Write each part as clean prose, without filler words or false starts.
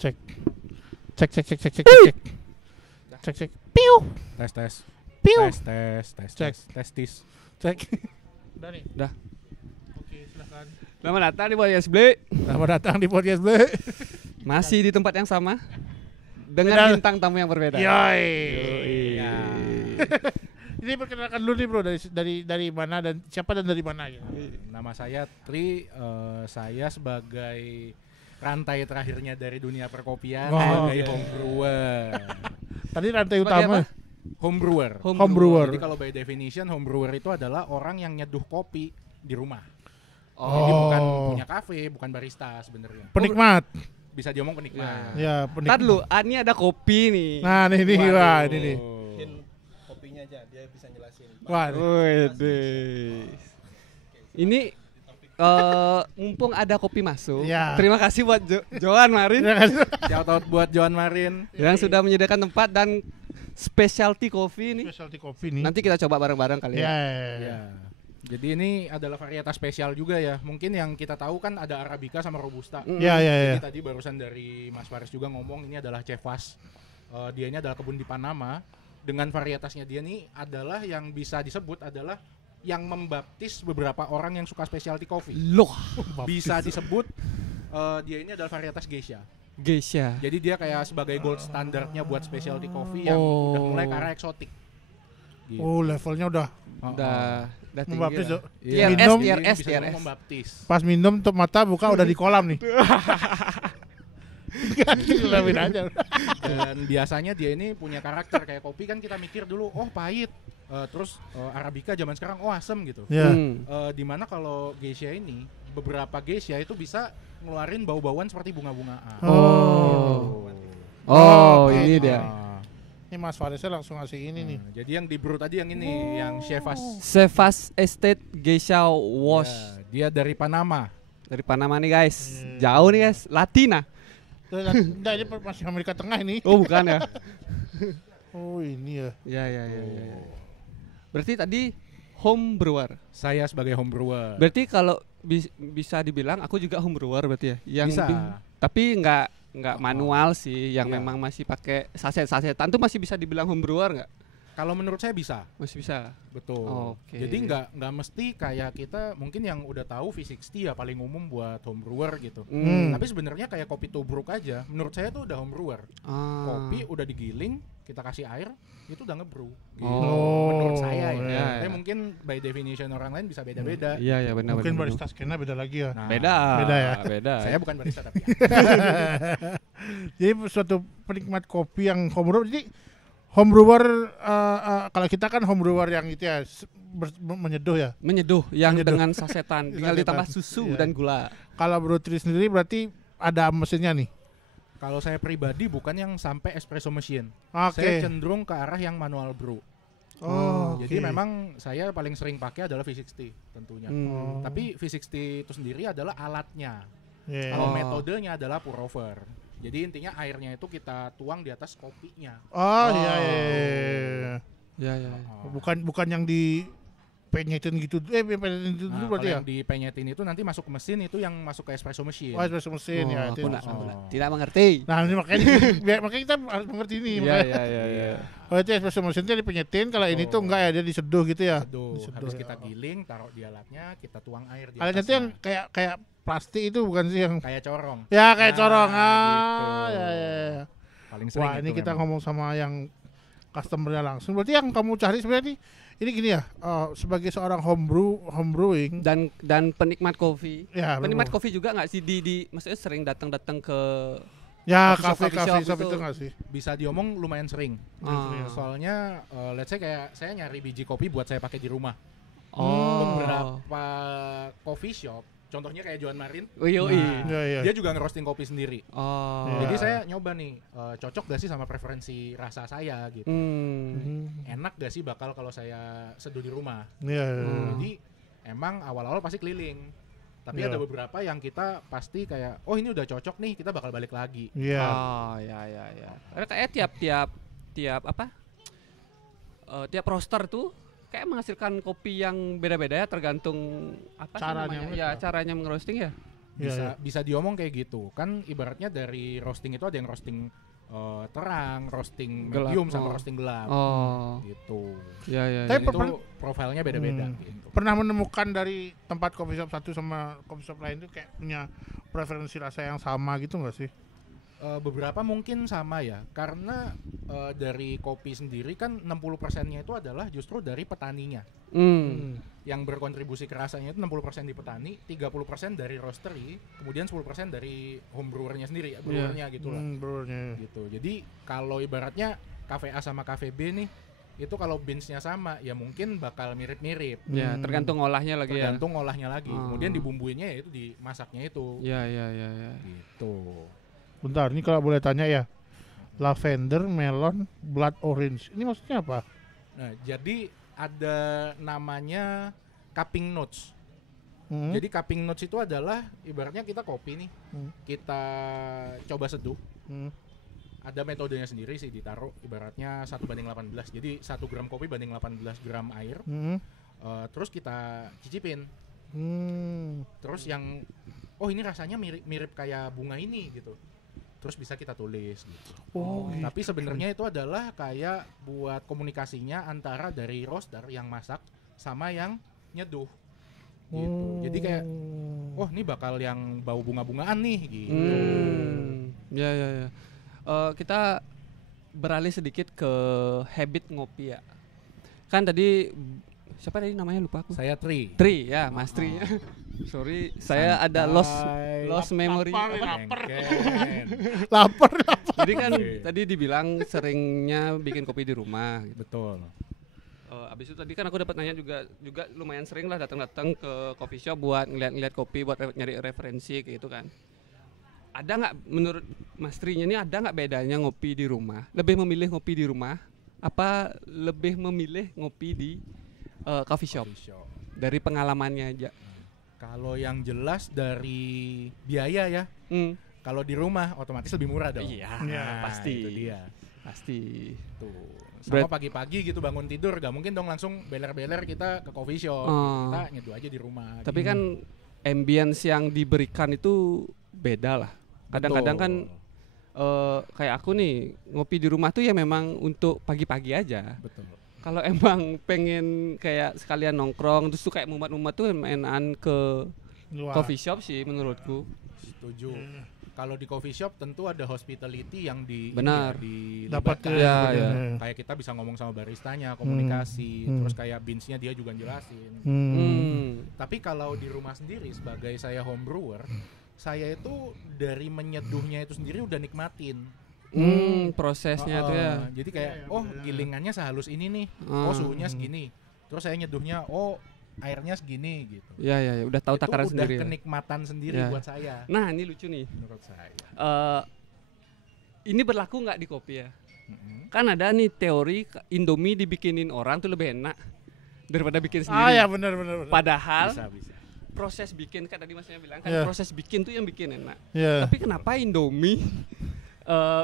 Cek. Cek. Piu. Tes. Piu. Tes. Testis. Cek. Udah nih. Udah. Oke, silakan. Selamat datang di podcast Ble. Selamat datang di podcast Ble. Masih di tempat yang sama dengan bintang tamu yang berbeda. Yoi. Ya. Ini perkenalkan dulu nih bro, dari mana dan siapa dan dari mana ya? Nama saya Tri, saya sebagai rantai terakhirnya dari dunia perkopian sebagai homebrewer. Tadi rantai Sebagai utama. apa? Homebrewer. Homebrewer. Jadi kalau by definition homebrewer itu adalah orang yang nyeduh kopi di rumah. Oh. Jadi bukan punya kafe, bukan barista sebenarnya. Penikmat. Bisa diomong penikmat. Ya, penikmat. Ntar dulu, ini ada kopi nih. Nah, ini wah, ini nih. Kopinya aja, dia bisa jelasin. Wah. Wede. Ini mumpung ada kopi masuk. Ya. Terima kasih buat Joan Marin Shout out buat Joan Marin. yang sudah menyediakan tempat dan specialty coffee nih. Specialty coffee nih. Nanti kita coba bareng-bareng kali ya. Ya. Jadi ini adalah varietas spesial juga ya. Mungkin yang kita tahu kan ada Arabica sama Robusta. Ya. Jadi tadi barusan dari Mas Faris juga ngomong ini adalah Cevas. Dia ini adalah kebun di Panama. Dengan varietasnya dia ini adalah yang bisa disebut adalah yang membaptis beberapa orang yang suka specialty coffee. Loh, Bisa disebut dia ini adalah varietas Geisha. Geisha. Jadi dia kayak sebagai gold standarnya buat specialty coffee yang Oh. udah mulai ke arah eksotik. Gitu. Oh, levelnya udah Udah tinggi membaptis. lah. Tuh. Iya. Minum, Jadi TRS. bisa ngomong membaptis. pas minum tutup mata buka udah di kolam nih. Ngelamin aja. Dan biasanya dia ini punya karakter kayak kopi kan kita mikir dulu oh pahit. Terus Arabica zaman sekarang oh asem gitu. Ya. Dimana kalau geisha ini beberapa geisha itu bisa ngeluarin bau-bauan seperti bunga-bungaan. Oh, Oke. ini dia. Ini Mas Farisnya langsung ngasih ini nih. Jadi yang di brew tadi yang ini yang Chevas. Sevas Estate Geisha Wash Ya, dia dari Panama. dari Panama nih guys. Jauh nih guys, Latina. Enggak, ini masih Amerika Tengah ini. Oh bukan ya? Oh, ini ya. Ya. Berarti tadi home brewer. Saya sebagai homebrewer. Berarti kalau bisa dibilang aku juga home brewer berarti ya. Bisa. Tapi nggak manual sih, yang Iya. memang masih pakai saset-sasetan tuh masih bisa dibilang home brewer nggak? Kalau menurut saya bisa. Masih bisa. Betul. Oke. Jadi nggak mesti kayak kita mungkin yang udah tahu V60 ya paling umum buat homebrewer gitu. Tapi sebenarnya kayak kopi tubruk aja. Menurut saya tuh udah homebrewer. Kopi udah digiling, kita kasih air, itu udah ngebrew. Gitu. Oh. Menurut saya ya. Ya, Tapi ya. mungkin by definition orang lain bisa beda-beda. Iya benar. Mungkin barista skena beda lagi ya. Nah, Beda ya? Beda. Saya bukan barista tapi ya. Jadi suatu penikmat kopi yang homebrewer. Jadi homebrewer kalau kita kan homebrewer yang itu ya menyeduh ya. menyeduh yang Menyeduh. dengan sasetan, tinggal Sasetan. ditambah susu Iya. dan gula. Kalau brew Tri sendiri berarti ada mesinnya nih. Kalau saya pribadi bukan yang sampai espresso machine. Oke. Saya cenderung ke arah yang manual brew. Jadi memang saya paling sering pakai adalah V60 tentunya. Tapi V60 itu sendiri adalah alatnya. Iya. Kalau Oh. metodenya adalah pour over. Jadi intinya airnya itu kita tuang di atas kopinya. Iya. Ya. Bukan yang di penyetin gitu. Penyetin gitu Nah, dulu berarti kalau ya. yang dipenyetin itu nanti masuk ke mesin itu yang masuk ke espresso machine. Oh, espresso mesin ya. aku Itu. tidak mengerti. Nah, ini makanya makanya kita harus mengerti ini. makanya. Iya. Oh, itu espresso mesin itu dipenyetin, kalau ini tuh enggak ya, dia diseduh gitu ya. Aduh, Diseduh habis ya. kita giling, taruh di alatnya, kita tuang air di Alatnya tuh yang kayak plastik itu bukan sih yang kayak corong. ya kayak Nah, corong. gitu. Ya. Paling sering Wah, ini itu kita memang. ngomong sama yang customernya langsung. Berarti yang kamu cari sebenarnya ini gini ya, sebagai seorang homebrewing Dan penikmat kopi. ya, Penikmat bener. kopi juga nggak sih di maksudnya sering datang ke Ya, coffee kafe shop itu itu. enggak sih? Bisa diomong lumayan sering. Ah. Soalnya let's say kayak saya nyari biji kopi buat saya pakai di rumah. Oh. Beberapa coffee shop, contohnya kayak Joan Marin, Yoi. Iya. dia juga ngerosting kopi sendiri. Oh. Iya. Jadi saya nyoba nih, cocok gak sih sama preferensi rasa saya gitu. Enak gak sih bakal kalau saya seduh di rumah. Iya. Jadi emang awal-awal pasti keliling. Tapi Iya. ada beberapa yang kita pasti kayak, oh ini udah cocok nih, kita bakal balik lagi. Iya. Oh, ya. Karena kayak tiap apa? Tiap roster tuh kayak menghasilkan kopi yang beda-beda ya tergantung apa sih Caranya namanya? mereka. Ya, caranya mengroasting ya. Bisa diomong kayak gitu. Kan ibaratnya dari roasting itu ada yang roasting terang, roasting Gelap. medium sama roasting gelap. Oh. Gitu. Ya. Tapi Dan itu profilnya beda-beda gitu. Pernah menemukan dari tempat coffee shop satu sama coffee shop lain tuh kayak punya preferensi rasa yang sama gitu nggak sih? Beberapa mungkin sama ya, karena dari kopi sendiri kan 60%-nya itu adalah justru dari petaninya. Yang berkontribusi ke rasanya itu 60% di petani, 30% dari roastery, kemudian 10% dari home brewernya sendiri, brewernya gitu lah. Brewernya. Gitu. Jadi kalau ibaratnya cafe A sama cafe B nih, itu kalau beans-nya sama ya mungkin bakal mirip-mirip. Ya, tergantung olahnya lagi Tergantung olahnya lagi. Kemudian dibumbuinnya ya itu dimasaknya itu. Ya. Gitu. Bentar, ini kalau boleh tanya ya. Lavender, melon, blood orange. Ini maksudnya apa? Nah, jadi ada namanya cupping notes. Jadi cupping notes itu adalah ibaratnya kita kopi nih, kita coba seduh. Ada metodenya sendiri sih, ditaruh ibaratnya 1:18. Jadi 1 gram kopi banding 18 gram air. Terus kita cicipin. Terus yang ini rasanya mirip kayak bunga ini gitu. Terus bisa kita tulis gitu. Tapi sebenarnya itu adalah kayak buat komunikasinya antara dari roaster yang masak sama yang nyeduh gitu. Jadi kayak ini bakal yang bau bunga-bungaan nih gitu. Ya. Kita beralih sedikit ke habit ngopi ya. Kan tadi siapa tadi namanya lupa aku. Saya Tri ya, Mas Tri. Sorry, saya ada lost memory. Lapar. Jadi kan tadi dibilang seringnya bikin kopi di rumah. Gitu. Betul. Abis itu tadi kan aku dapat nanya juga lumayan sering lah datang ke coffee shop buat ngeliat kopi, buat nyari referensi kayak gitu kan. Ada nggak menurut Mas Tri-nya ini ada nggak bedanya ngopi di rumah? Lebih memilih ngopi di rumah? Apa lebih memilih ngopi di coffee shop? Dari pengalamannya aja. Kalau yang jelas dari biaya ya. Kalau di rumah otomatis lebih murah dong. Iya, pasti. Itu dia. Pasti. Tuh. Sama pagi-pagi gitu bangun tidur gak mungkin dong langsung beler-beler kita ke coffee shop. Kita nyeduh aja di rumah. Tapi kan ambience yang diberikan itu beda lah. Kadang-kadang kan kayak aku nih ngopi di rumah tuh ya memang untuk pagi-pagi aja. Betul. Kalau emang pengen kayak sekalian nongkrong terus tuh kayak mumat-mumat tuh enakan ke coffee shop sih menurutku. Setuju. Kalau di coffee shop tentu ada hospitality yang dapat ya. Kayak kita bisa ngomong sama baristanya, komunikasi, terus kayak beans-nya dia juga jelasin. Tapi kalau di rumah sendiri sebagai saya home brewer, saya itu dari menyeduhnya itu sendiri udah nikmatin. Prosesnya tuh ya. Jadi kayak gilingannya sehalus ini nih. Suhunya segini. Terus saya nyeduhnya airnya segini gitu. Ya, udah tahu itu takaran sendiri. Udah kenikmatan sendiri buat saya. Nah, ini lucu nih. Menurut saya. Ini berlaku nggak di kopi ya? Kan ada nih teori Indomie dibikinin orang tuh lebih enak daripada bikin sendiri. Ya benar. Padahal bisa. Proses bikin kan tadi Masnya bilang kan proses bikin tuh yang bikin enak. Tapi kenapa Indomie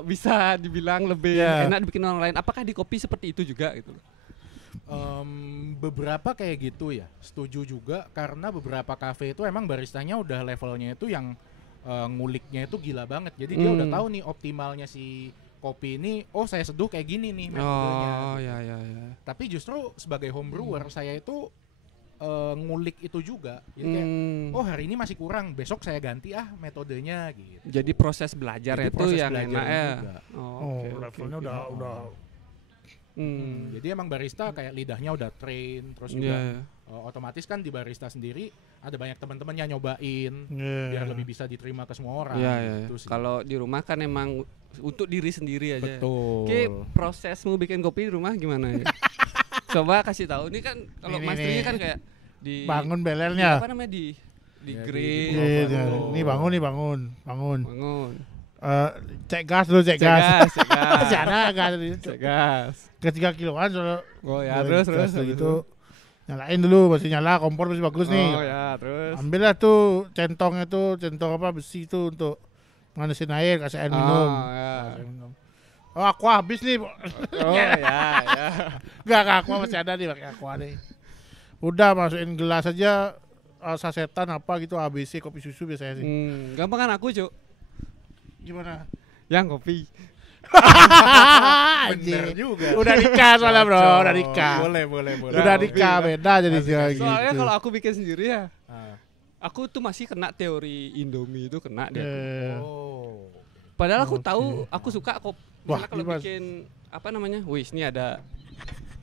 bisa dibilang lebih enak dibikin orang lain? Apakah di kopi seperti itu juga gitu? Beberapa kayak gitu ya. Setuju juga karena beberapa kafe itu emang baristanya udah levelnya itu yang nguliknya itu gila banget. Jadi dia udah tahu nih optimalnya si kopi ini. Saya seduh kayak gini nih metodenya. Ya. Tapi justru sebagai home brewer saya itu ngulik itu juga. Jadi kayak hari ini masih kurang, besok saya ganti metodenya gitu. Jadi proses belajar itu yang enak ya. Levelnya udah. Jadi emang barista kayak lidahnya udah train, terus juga otomatis kan di barista sendiri ada banyak teman-temannya nyobain biar lebih bisa diterima ke semua orang. Gitu sih. Kalau di rumah kan emang untuk diri sendiri aja. Betul. Oke, prosesmu bikin kopi di rumah gimana ya? Coba kasih tahu. Ini kan kalau Mas Tri kan kayak di bangun belernya. Apa namanya di grill. Ini bangun. Cek gas. Cek gas. Ke 3 kiloan soalnya. Terus gitu. Nyalain dulu, masih nyala, kompor masih bagus nih. Terus. Ambillah tuh centong besi itu untuk manasin air, kasih air minum. Aku habis nih. Enggak, aqua masih ada nih, pakai aqua nih. Udah masukin gelas aja sasetan apa gitu ABC kopi susu biasanya sih. Gampang kan aku, Cuk. Gimana? Yang kopi. Bener juga. Udah nikah soalnya bro, Cocok. udah nikah. Boleh. Udah nikah beda jadi Soalnya gitu. Soalnya kalau aku bikin sendiri ya, Ah. aku tuh masih kena teori Indomie itu kena deh. Oh. Padahal aku Oke. tahu, aku suka kok. Wah, Misalnya kalau gimana? bikin apa namanya? Wih, ini ada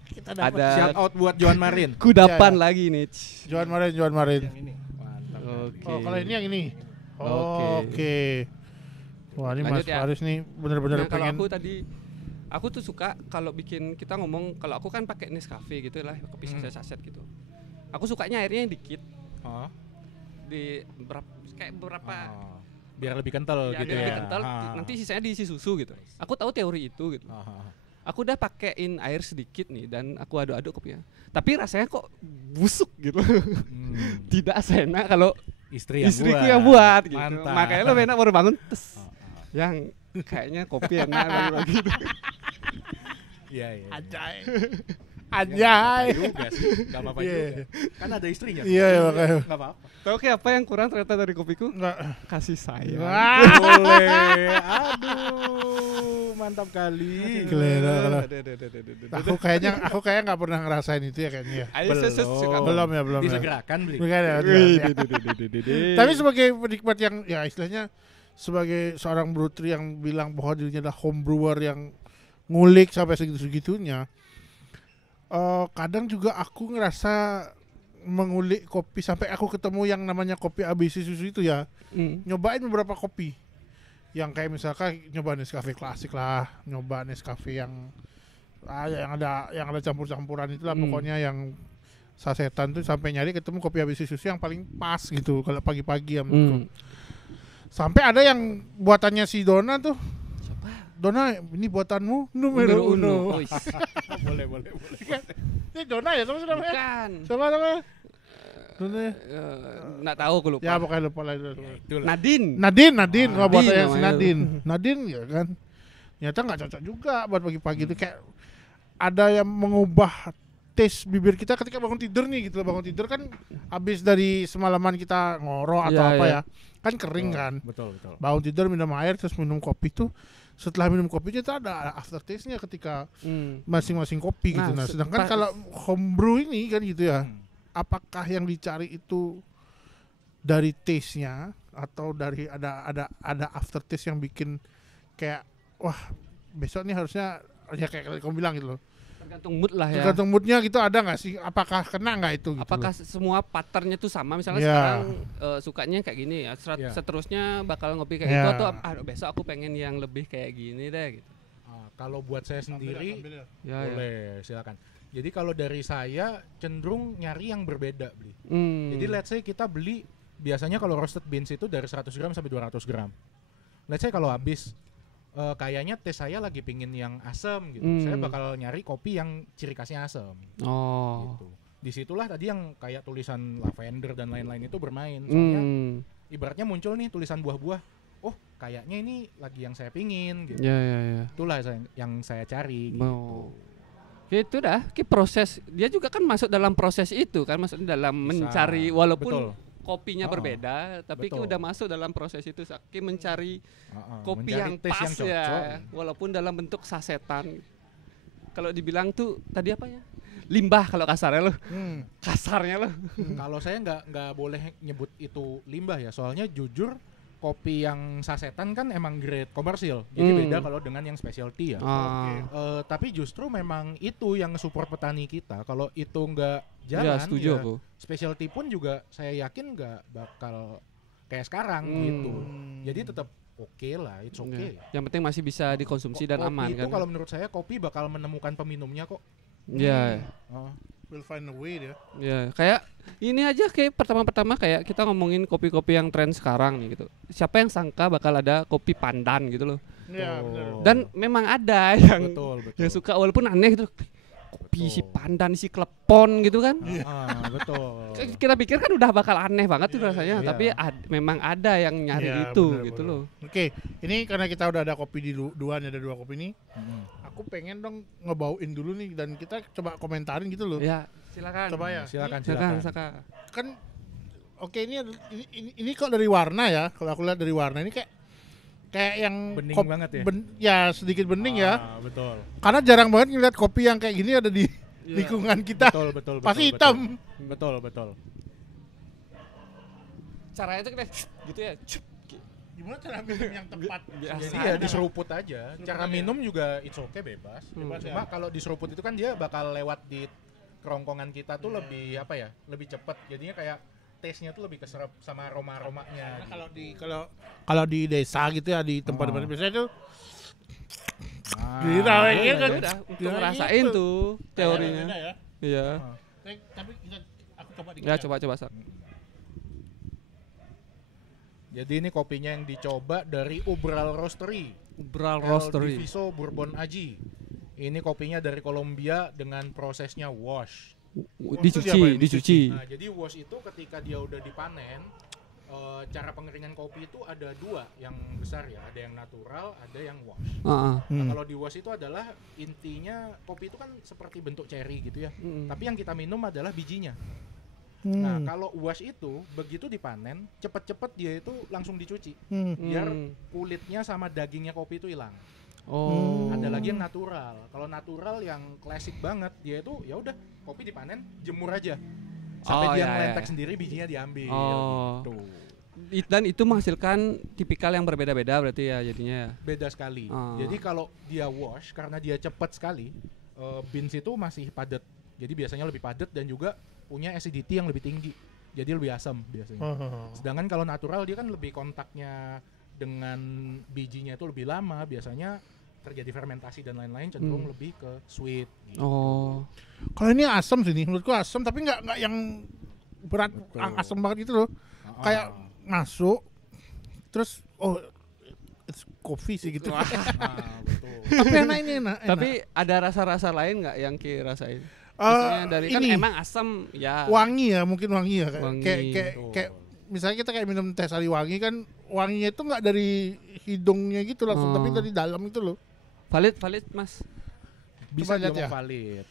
Kita Shout out buat Johan Marin. kudapan Iya, lagi nih. Juan Marin. Yang ini. Mantap. Oke. Oh kalau ini yang ini. Oke. Oke. Wah ini Lanjut Mas ya. Faris nih bener-bener Nah, kalau pengen. aku tadi aku tuh suka kalau bikin kita ngomong kalau aku kan pakai Nescafe gitu lah, kopi saset-saset gitu. Aku sukanya airnya yang dikit Oh. di kayak beberapa Oh. Biar lebih kental ya, gitu biar ya. lebih kental, nanti sisanya diisi susu gitu. Aku tahu teori itu gitu. Aku udah pakein air sedikit nih dan aku aduk-aduk kopinya. Tapi rasanya kok busuk gitu. Tidak seenak kalau istriku yang buat gitu. Mantap. Makanya lo enak baru bangun tes. Yang kayaknya kopi enak lagi gitu. Iya. Anjay. Gak Anjay. apa-apa juga sih. Gak apa-apa Iya. juga. Kan ada istrinya. Iya ya makanya. Gak apa-apa. Tahu kayak apa yang kurang ternyata dari kopiku? Enggak. Kasih sayang. Wah. Boleh. Aduh, mantap kali. Gila. Aku kayaknya nggak pernah ngerasain itu ya kayaknya. Ya. Ayo sesus Belum ya. Disegerakan beli. Bukan ya. Tapi sebagai penikmat yang ya istilahnya sebagai seorang brewtri yang bilang bahwa dirinya adalah home brewer yang ngulik sampai segitu-segitunya, kadang juga aku ngerasa mengulik kopi sampai aku ketemu yang namanya kopi ABC susu itu ya, nyobain beberapa kopi yang kayak misalkan nyoba Nescafe klasik lah, nyoba Nescafe yang ada campur-campuran itulah pokoknya yang sasetan tuh sampai nyari ketemu kopi ABC susu yang paling pas gitu kalau pagi-pagi ya menurutku. Sampai ada yang buatannya si Dona tuh. Siapa? Dona, ini buatanmu numero uno. Ois. Boleh. Ini Dona ya, sama namanya? Bukan. Sama namanya? Dona. Nggak tahu aku lupa. Ya pokoknya lupa lah itu. Itulah. Nadine. Nadine, Ah, buatannya si namanya. Nadine ya kan. Ternyata nggak cocok juga buat pagi-pagi itu kayak ada yang mengubah taste bibir kita ketika bangun tidur nih gitu. Bangun tidur kan habis dari semalaman kita ngorok atau Iya, apa iya. ya. Kan kering kan. Betul. Bangun tidur minum air terus minum kopi tuh setelah minum kopinya itu ada aftertaste-nya ketika masing-masing kopi gitu. Nah, Nah, sedangkan kalau homebrew ini kan gitu ya, apakah yang dicari itu dari taste-nya atau dari ada aftertaste yang bikin kayak wah besok nih harusnya ya kayak kamu bilang gitu loh. Tergantung mood lah ya. Tergantung moodnya gitu ada nggak sih? Apakah kena nggak itu? Gitu Apakah loh. semua patternnya tuh sama? Misalnya Ya. sekarang sukanya kayak gini ya, Ya. seterusnya bakal ngopi kayak Ya. gitu atau besok aku pengen yang lebih kayak gini deh gitu. Kalau buat saya sendiri ya. Ya, ya. boleh, silakan. Jadi kalau dari saya cenderung nyari yang berbeda beli. Hmm. Jadi let's say kita beli biasanya kalau roasted beans itu dari 100 gram sampai 200 gram. Let's say kalau habis kayaknya tes saya lagi pingin yang asam gitu. Saya bakal nyari kopi yang ciri khasnya asam. Oh. Gitu. Disitulah tadi yang kayak tulisan lavender dan lain-lain itu bermain. Soalnya ibaratnya muncul nih tulisan buah-buah. Oh kayaknya ini lagi yang saya pingin gitu. Ya. Itulah yang saya cari gitu. Oh. Gitu dah, proses dia juga kan masuk dalam proses itu kan, maksudnya dalam Bisa. mencari walaupun Betul. kopinya berbeda, tapi Betul. udah masuk dalam proses itu Ki mencari kopi Mencari yang taste pas yang cocok. ya, walaupun dalam bentuk sasetan. Kalau dibilang tuh tadi apa ya? Limbah kalau kasarnya loh. Kasarnya loh. Kalau saya nggak boleh nyebut itu limbah ya, soalnya jujur kopi yang sasetan kan emang grade komersil, jadi beda kalau dengan yang specialty ya. Tapi justru memang itu yang support petani kita. Kalau itu nggak jalan, Ya, setuju aku. specialty pun juga saya yakin nggak bakal kayak sekarang gitu. Jadi tetap oke lah, it's okay. Yang penting masih bisa dikonsumsi dan Kopi aman itu kan. kalau menurut saya kopi bakal menemukan peminumnya kok. Ya. We'll find a way dia. Ya, kayak ini aja kayak pertama-tama kayak kita ngomongin kopi-kopi yang tren sekarang nih gitu. Siapa yang sangka bakal ada kopi pandan gitu loh. Iya, Oh. benar. Dan memang ada yang Betul. yang suka walaupun aneh gitu. Kopi si pandan, si klepon gitu kan. Betul. Kita pikir kan udah bakal aneh banget tuh rasanya, iya. tapi memang ada yang nyari Iya, itu benar, gitu benar. loh. Oke, ini karena kita udah ada kopi di dua nih, ada dua kopi ini. Aku pengen dong ngebauin dulu nih dan kita coba komentarin gitu loh. Ya, silakan. Coba ya. Silakan. Silakan. Silakan. Kan oke ini kok dari warna ya. Kalau aku lihat dari warna ini kayak yang Bening banget ya? Ya sedikit bening ya. Betul. Karena jarang banget ngeliat kopi yang kayak gini ada di lingkungan kita. Betul. Pasti hitam. Betul. Caranya itu kayak gitu ya. Gimana cara minum yang tepat? Jadi ya diseruput aja. Cara minum juga it's okay bebas. Cuma kalau diseruput itu kan dia bakal lewat di kerongkongan kita tuh lebih apa ya? Lebih cepat. Jadinya kayak taste-nya tuh lebih keserap sama aroma-aromanya. Karena kalau di desa gitu ya di tempat-tempat biasanya tuh Iya, udah untuk ngerasain tuh teorinya. Beda ya. Iya. Tapi aku coba dikit. Ya coba Sak. Jadi ini kopinya yang dicoba dari Ubral Roastery. Ubral El Roastery. Diviso Bourbon Aji. Ini kopinya dari Kolombia dengan prosesnya wash. Dicuci. Nah, jadi wash itu ketika dia udah dipanen, cara pengeringan kopi itu ada dua yang besar ya, ada yang natural, ada yang wash. Nah, kalau di wash itu adalah intinya kopi itu kan seperti bentuk cherry gitu ya, tapi yang kita minum adalah bijinya. Nah, kalau wash itu begitu dipanen, cepet-cepet dia itu langsung dicuci, biar kulitnya sama dagingnya kopi itu hilang. Ada lagi yang natural. Kalau natural yang klasik banget, dia itu ya udah kopi dipanen, jemur aja sampai dia melentek sendiri, bijinya diambil. Gitu. Dan itu menghasilkan tipikal yang berbeda-beda berarti ya jadinya ya. Beda sekali. Jadi kalau dia wash karena dia cepat sekali, beans itu masih padat. Jadi biasanya lebih padat dan juga punya acidity yang lebih tinggi. Jadi lebih asam biasanya. Sedangkan kalau natural dia kan lebih kontaknya dengan bijinya itu lebih lama, biasanya terjadi fermentasi dan lain-lain, cenderung lebih ke sweet gitu. Kalau ini asam sih nih, menurutku asam tapi nggak yang berat asam banget gitu loh. Kayak masuk terus it's coffee sih gitu. Betul. Tapi enak. Tapi ada rasa-rasa lain nggak yang Ki rasain? Maksudnya dari kan emang asam ya. Wangi ya, mungkin wangi ya. Wangi. Kayak misalnya kita kayak minum teh sari wangi kan, wanginya itu nggak dari hidungnya gitu langsung, tapi dari dalam itu loh. Valid Mas. Bisa lihat ya. Valid.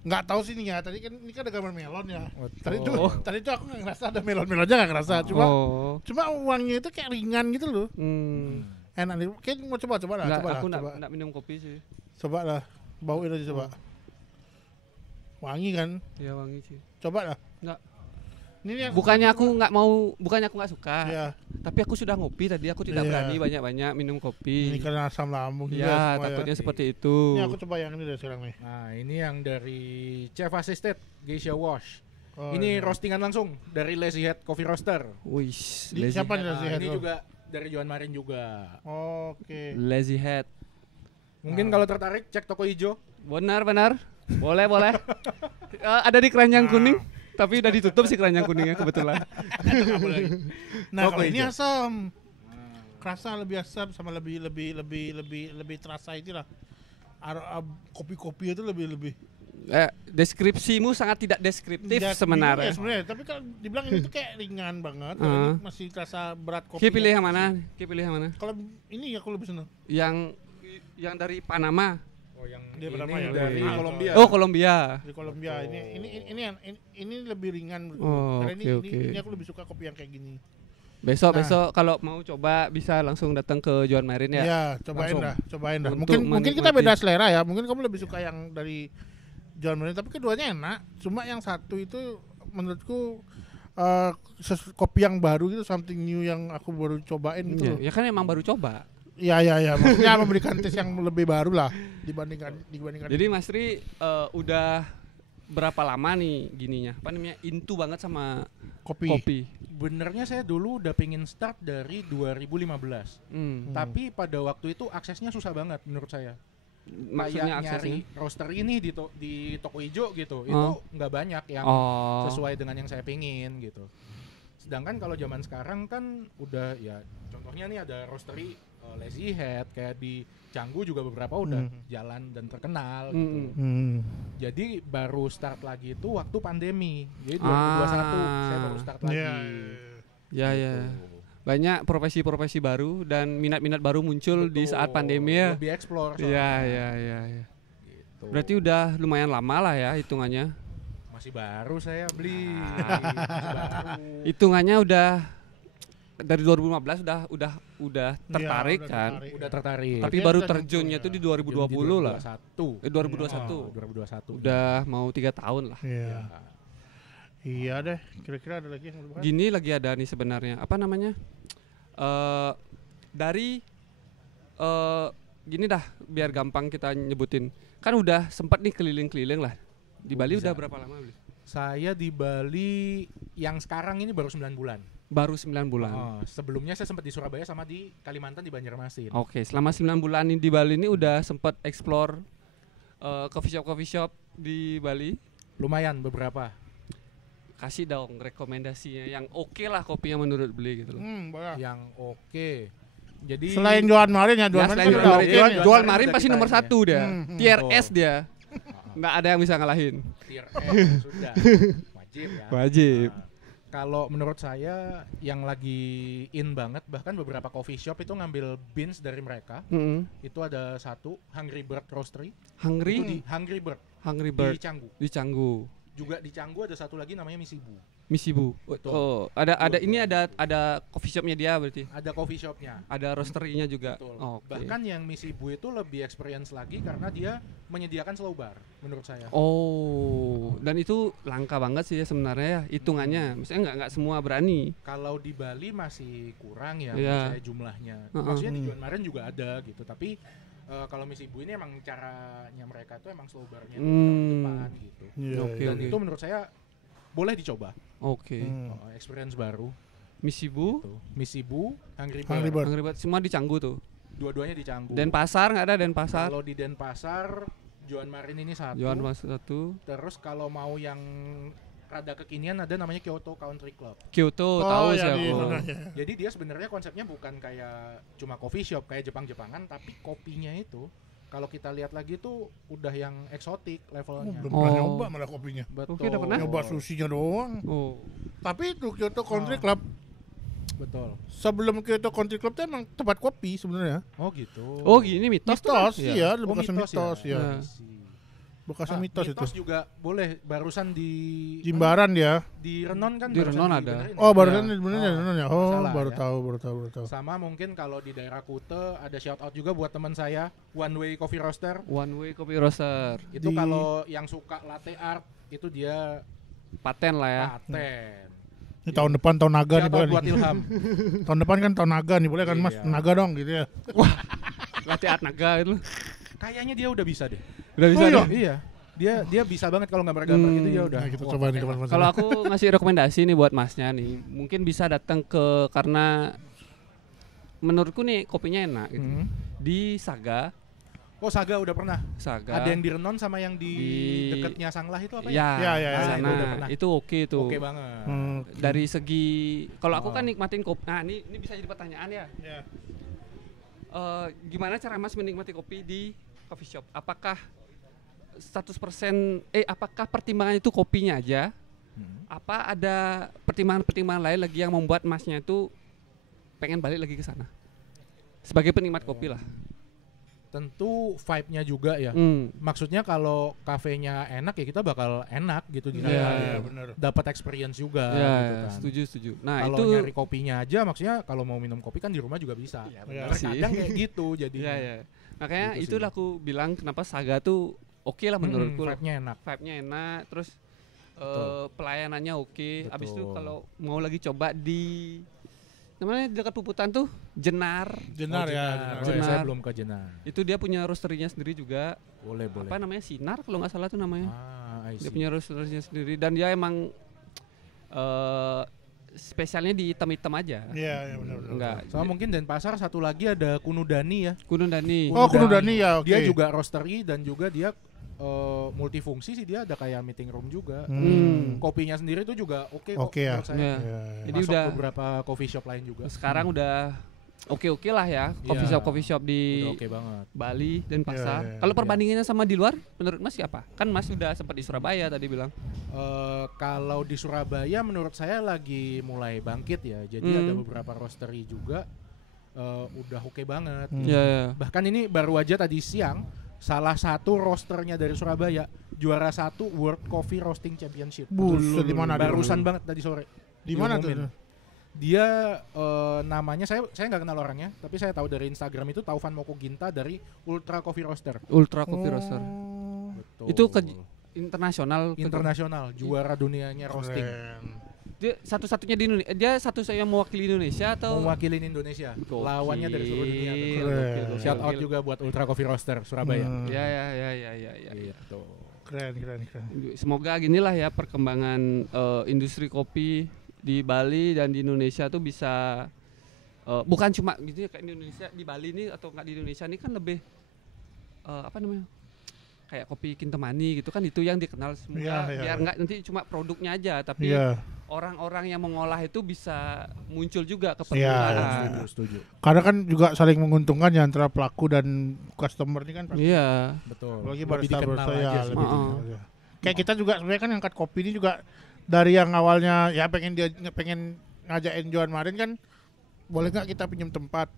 Nggak tahu sih nih ya. Tadi kan ini kan ada gambar melon ya. Betul. Tadi tuh aku nggak ngerasa ada melonnya nggak ngerasa. Cuma wanginya itu kayak ringan gitu loh. Enak nih. Kayak mau coba lah. Aku nggak minum kopi sih. Coba lah. Bauin aja coba. Wangi kan? Iya wangi sih. Coba lah. Nggak. Ini bukannya aku nggak suka. Ya. Tapi aku sudah ngopi tadi, aku tidak berani banyak-banyak minum kopi. Ini karena asam lambung juga. Ya, takutnya seperti itu. Ini aku coba yang ini deh sekarang nih. Nah, ini yang dari Chef Assisted Geisha Wash. Ini roastingan langsung dari Lazy Head Coffee Roaster. Wih, siapa nih Lazy Head? Ini juga dari Johan Marin juga. Oke. Lazy Head. Mungkin kalau tertarik cek toko hijau. Benar. Boleh. Ada di keranjang kuning. Tapi udah ditutup sih keranjang kuningnya kebetulan. Nah, kalau ini asam. Kerasa lebih asam sama lebih terasa itulah. Kopi-kopi itu lebih. Deskripsimu sangat tidak deskriptif sebenarnya. Ya, sebenarnya, tapi kalau dibilang ini tuh kayak ringan banget, ini masih terasa berat kopi. Ki pilih yang mana? Kalau ini aku lebih senang. Yang dari Panama. Yang dia ini dari Kolombia. Oh, Kolombia. Di Kolombia. Ini lebih ringan. Karena ini aku lebih suka kopi yang kayak gini. Besok kalau mau coba bisa langsung datang ke Johan Marin ya. Iya, cobain dah. Mungkin kita beda selera ya. Mungkin kamu lebih suka yang dari Johan Marin, tapi keduanya enak. Cuma yang satu itu menurutku kopi yang baru gitu, something new yang aku baru cobain gitu. Ya kan emang baru coba. Iya. Maksudnya memberikan tes yang lebih baru lah dibandingkan. Jadi Mas Tri udah berapa lama nih gininya? Apa namanya? Into banget sama kopi. Benernya saya dulu udah pengen start dari 2015. Tapi pada waktu itu aksesnya susah banget menurut saya. Maksudnya nyari roaster ini di toko hijau gitu, itu nggak banyak yang sesuai dengan yang saya pingin gitu. Sedangkan kalau zaman sekarang kan udah ya, contohnya nih ada roastery Lazy Head, kayak di Canggu juga beberapa udah jalan dan terkenal gitu. Jadi baru start lagi itu waktu pandemi. Jadi 2021 saya baru start lagi. Ya. Banyak profesi-profesi baru dan minat-minat baru muncul di saat pandemi ya. Lebih explore. Iya. Gitu. Berarti udah lumayan lama lah ya hitungannya. Masih baru saya beli. Masih baru. Hitungannya udah dari 2015 udah tertarik Iya, kan. Udah tertarik. Tapi Dia baru udah terjunnya nyentuh tuh di ya. 2020 lah. 2021. 2021. 2021. Udah mau 3 tahun lah. Iya. Iya deh, kira-kira ada lagi yang mau dibahas? Gini lagi ada nih sebenarnya. Apa namanya? Dari gini dah biar gampang kita nyebutin. Kan udah sempat nih keliling-keliling lah. Di Bali Bisa. udah berapa lama, Bli? Saya di Bali yang sekarang ini baru 9 bulan. Baru 9 bulan. Sebelumnya saya sempat di Surabaya sama di Kalimantan di Banjarmasin. Oke, selama 9 bulan ini di Bali ini udah sempat explore coffee shop di Bali. Lumayan beberapa. Kasih dong rekomendasinya yang oke lah kopinya menurut Beli gitu loh. Boleh. Yang oke. Jadi Selain Johan Marin ya, Ya, Johan Marin selain kan Johan udah Marin, oke Johan- nih. Johan Marin Marin udah pasti kita nomor ini ya. 1 dia. Tier Betul. S dia. Nggak ada yang bisa ngalahin. tier S sudah wajib ya. Wajib. Nah, kalau menurut saya yang lagi in banget, bahkan beberapa coffee shop itu ngambil beans dari mereka. Itu ada satu Hungry Bird Roastery. Itu Hungry di Hungry Bird Hungry di Bird Canggu. di Canggu. Juga di Canggu ada satu lagi namanya Misibu. Misibu. Betul. Oh, ada Betul. ini ada coffee shopnya dia berarti. Ada coffee shopnya. Ada roastery-nya juga. Betul. Oh, oke. Bahkan yang Misibu itu lebih experience lagi karena dia menyediakan slow bar menurut saya. Oh, dan itu langka banget sih ya sebenarnya ya hitungannya. Maksudnya nggak semua berani. Kalau di Bali masih kurang ya Iya. menurut saya jumlahnya. Maksudnya di Hmm. Johan Marin juga ada gitu, tapi kalau Misibu ini emang caranya mereka tuh emang slow barnya di depan gitu. Iya, Oke, iya. Dan itu menurut saya boleh dicoba. Oke. Experience baru. Misibu, Tuh. Misibu, Hungry Hungry Bird. Bird. Hungry Bird semua di Canggu tuh. Dua-duanya di Canggu. Denpasar nggak ada Denpasar. Kalau di Denpasar, Johan Marin ini satu. Johan Mas satu. Terus kalau mau yang rada kekinian ada namanya Kyoto Country Club. Kyoto tahu sih ya aku. di sana, ya. Jadi dia sebenarnya konsepnya bukan kayak cuma coffee shop kayak Jepang-Jepangan, tapi kopinya itu kalau kita lihat lagi tuh udah yang eksotik levelnya. Belum pernah Oh. nyoba malah kopinya. Betul. Oke, udah pernah? Nyoba susinya doang. Oh. Tapi itu Kyoto Country Club, Betul. sebelum Kyoto Country Club itu emang tempat kopi sebenarnya. Oh gitu. Oh gini mitos tuh kan? Mitos, iya, Oh, bekasnya mitos ya. ya. Bekasnya mitos itu. Mitos juga boleh barusan di Jimbaran dia. di Renon kan Di barusan Renon ada. dibenerin ya? Oh, barusan Ya. sebenarnya ya. Oh, Oh, salah baru ya. tahu. Sama mungkin kalau di daerah Kute ada shout out juga buat teman saya One Way Coffee Roaster. One Way Coffee Roaster. Itu Di- kalau yang suka latte art itu dia Paten lah ya. paten. Ini tahun depan tahun naga nih Shout out boleh buat nih. Ilham. Tahun depan kan tahun naga nih boleh kan Mas? Iya. Naga dong gitu ya. Latte art naga itu. Kayaknya dia udah bisa deh. Udah bisa Oh, deh. Iya. Dia bisa banget kalau gambar-gambar gitu dia udah. Nah, kita wah, coba nih enak. kapan-kapan. Kalau aku ngasih rekomendasi nih buat masnya nih, mungkin bisa datang ke karena menurutku nih kopinya enak gitu. Di Saga, Oh Saga udah pernah. Saga. Ada yang di Renon sama yang di Di- dekatnya Sanglah itu apa ya? Ya, Ya, ya, di ya, sana. itu udah pernah. Itu oke tuh. Oke banget. Dari segi kalau aku Oh. kan nikmatin kopi. Nah, ini bisa jadi pertanyaan ya. Ya. Gimana cara Mas menikmati kopi di coffee shop? Apakah 100% apakah pertimbangan itu kopinya aja? Apa ada pertimbangan-pertimbangan lain lagi yang membuat Masnya itu pengen balik lagi ke sana? Sebagai penikmat kopi lah. Tentu vibe-nya juga ya. Maksudnya kalau kafenya enak ya kita bakal enak gitu di Iya, sana. iya, benar. Dapat experience juga Ya, gitu kan. setuju. Nah, Kalau itu nyari kopinya aja maksudnya kalau mau minum kopi kan di rumah juga bisa. benar sih. Kadang kayak gitu jadi. Iya, iya. Makanya Gitu itulah sih. aku bilang kenapa Saga tuh oke lah menurutku. Vibe-nya enak. Vibe-nya enak, terus Betul. pelayanannya oke. Habis itu Betul. kalau mau lagi coba di namanya dekat Puputan tuh Jenar. Jenar ya. Oh, Jenar. ya, saya Jenar. belum ke Jenar. Itu dia punya roastery-nya sendiri juga. Boleh. Apa namanya? Sinar kalau nggak salah tuh namanya. I Dia see. punya roastery-nya sendiri dan dia emang spesialnya di hitam-hitam aja. Iya, iya benar. Enggak. Sama mungkin Denpasar satu lagi ada Kunudani ya. Kunun Dani. Oh, Kunudani ya, oke. Dia juga roastery dan juga dia multifungsi sih, dia ada kayak meeting room juga. Kopinya sendiri tuh juga oke kok Oke ya. menurut saya. Iya. Iya. Jadi Masuk udah beberapa coffee shop lain juga. sekarang udah oke lah ya Iya. coffee shop di Udah oke banget. Bali dan Pasar. Iya, Kalau iya. perbandingannya sama di luar, menurut Mas siapa? Kan Mas sudah sempat di Surabaya tadi bilang. Kalau di Surabaya menurut saya lagi mulai bangkit ya. Jadi ada beberapa roastery juga udah oke banget. Iya. Bahkan ini baru aja tadi siang salah satu roasternya dari Surabaya juara 1 World Coffee Roasting Championship. Buset, di mana? Barusan banget tadi sore. Di mana tuh? Dia namanya saya nggak kenal orangnya, tapi saya tahu dari Instagram itu Taufan Mokoginta dari Ultra Coffee Roaster. Ultra Coffee Roaster. Betul. Itu ke internasional. internasional, juara dunianya roasting. Dia satu-satunya di Indonesia. Dia satu-satunya mewakili Indonesia atau Mewakili Indonesia. Gokil. Lawannya dari seluruh dunia. Gokil, Keren. gokil, Shout out gokil. juga buat Ultra Coffee Roaster Surabaya. Ya. Gitu. Keren. Semoga ginilah ya perkembangan industri kopi di Bali dan di Indonesia tuh bisa bukan cuma gitu ya kayak di Indonesia, di Bali nih atau nggak di Indonesia nih kan lebih apa namanya kayak kopi Kintamani gitu kan, itu yang dikenal semua. Ya. Biar nggak nanti cuma produknya aja, tapi Iya. orang-orang yang mengolah itu bisa muncul juga ke Iya. permukaan. Setuju. Karena kan juga saling menguntungkan ya antara pelaku dan customer ini kan pasti. Iya. Betul. Apalagi Lebih barista dikenal ya, aja sih. lebih Heeh. dikenal aja. Kayak kita juga sebenarnya kan angkat kopi ini juga dari yang awalnya ya pengen ngajakin Johan Marin kan, boleh nggak kita pinjam tempat,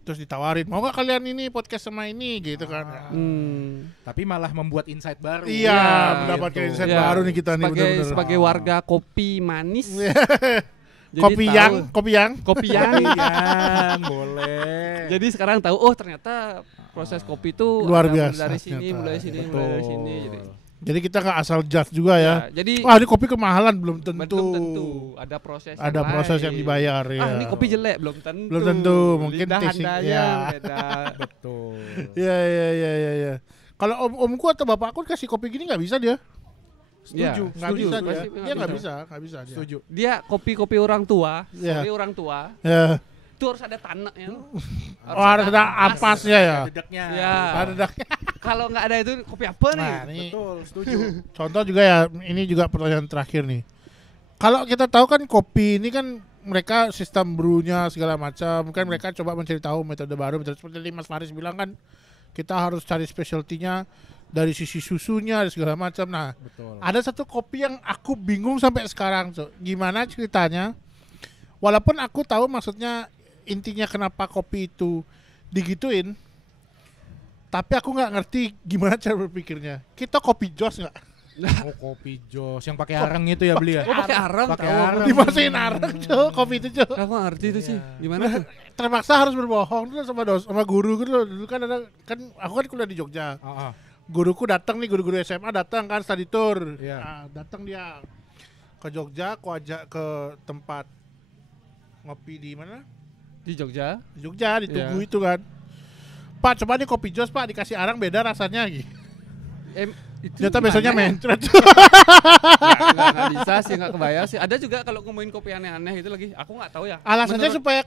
terus ditawarin mau nggak kalian ini podcast sama ini gitu kan. Tapi malah membuat insight baru. Iya, Iya, mendapatkan gitu. insight Iya. baru nih kita nih sebagai benar-benar. sebagai warga kopi manis. Jadi kopi tahu- yang kopi yang. Iya, boleh. Jadi sekarang tahu ternyata proses kopi itu Luar ada biasa dari sini, ternyata. mulai sini, mulai dari sini. jadi kita nggak asal judge juga ya. Jadi Wah, ini kopi kemahalan belum tentu. belum tentu ada proses. Ada proses yang dibayar ya. Ah, ini kopi jelek belum tentu. Belum tentu, mungkin Lidah tasting, Andanya ya. beda. Betul. Iya. Kalau omku atau bapakku kasih kopi gini nggak bisa dia. Setuju. Ya, Nggak bisa dia. Pasti Dia nggak bisa dia. Setuju. Dia kopi-kopi orang tua, Iya. sorry orang tua, Ya. itu harus ada tanaknya. Oh, harus ada ampasnya ya. Dedeknya. Ya. Ada dak- Kalau nggak ada itu kopi apa nih? Nah, ini Betul, setuju. contoh juga ya, ini juga pertanyaan terakhir nih. Kalau kita tahu kan kopi ini kan mereka sistem brewnya segala macam, kan mereka coba mencari tahu metode baru, metode seperti tadi Mas Faris bilang kan kita harus cari specialty-nya dari sisi susunya dan segala macam. Nah, Betul. ada satu kopi yang aku bingung sampai sekarang, Cok. Gimana ceritanya? Walaupun aku tahu maksudnya intinya kenapa kopi itu digituin, tapi aku nggak ngerti gimana cara berpikirnya. Kita kopi jos nggak? Oh, kopi jos yang pakai arang itu ya beli ya? Oh, pakai arang, Pakai tahu. arang. Dimasukin arang, Cok, kopi itu, Cok. Aku nggak ngerti itu sih. Gimana tuh? Terpaksa harus berbohong dulu sama guru gitu loh. Dulu kan ada kan aku kan kuliah di Jogja. Guruku datang nih, guru-guru SMA datang kan study tour. Iya. Nah, datang dia ke Jogja, aku ajak ke tempat ngopi di mana? Di Jogja. Di Jogja, di Tugu Iya. itu kan. Pak, coba nih kopi jos, Pak, dikasih arang beda rasanya gitu. Itu Ternyata besoknya gimana ya? mencret. Nggak bisa sih, nggak kebayang sih. Ada juga kalau ngomongin kopi aneh-aneh itu lagi. Aku nggak tahu ya. Alasannya Menurut- supaya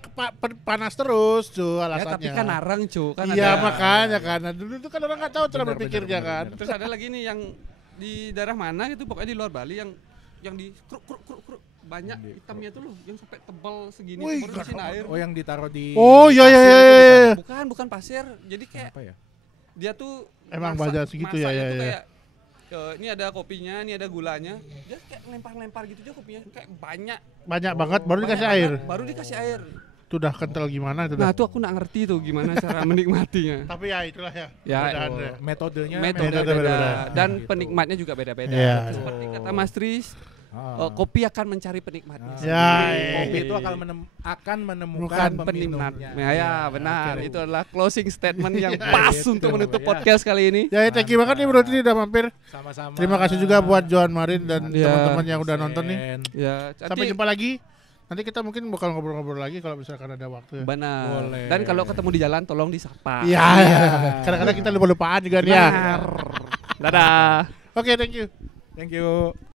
panas terus, cuy, ya, alasannya. tapi kan arang cu. Kan Iya, ada. makanya kan. Nah, dulu itu kan orang nggak tahu cara Benar, berpikirnya benar, kan. benar. Terus ada lagi nih yang di daerah mana gitu, pokoknya di luar Bali yang di kruk banyak hitamnya tuh loh, yang sampai tebal segini, Wih, baru dikasihin air. Oh, yang ditaruh di Oh, iya, iya, pasir iya, itu iya. bukan? Bukan pasir, jadi kayak Apa ya? dia tuh Emang baja segitu ya, masaknya ya, tuh ya. kayak, ini ada kopinya, ini ada gulanya, dia kayak lempar-lempar gitu aja kopinya, kayak banyak Banyak banget baru banyak dikasih banget, air. baru dikasih air. Itu udah kental gimana itu Nah dah. tuh aku nggak ngerti tuh gimana cara menikmatinya. Tapi ya itulah ya. Ya, perbedaan Oh, ya. metodenya Metode metode beda beda-beda. dan Gitu. penikmatnya juga beda-beda. Iya. Seperti kata Mas Tris, kopi akan mencari penikmatnya. Ya, kopi itu akan menemukan Bukan Penikmat. peminumnya. Nah, ya benar. oke. Itu adalah closing statement yang pas Gitu, untuk menutup ya. podcast kali ini. Ya, thank you banget nih Bro Tri udah mampir. Sama-sama. Terima kasih juga buat Johan Marin dan Iya. teman-teman yang udah nonton nih. Ya, Sampai jumpa lagi. Nanti kita mungkin bakal ngobrol-ngobrol lagi kalau misalkan ada waktu ya. Benar. Boleh. Dan kalau ketemu di jalan tolong disapa. Iya. Kadang-kadang kita lupa-lupaan juga nih ya. Benar. Dadah. Oke, thank you. Thank you.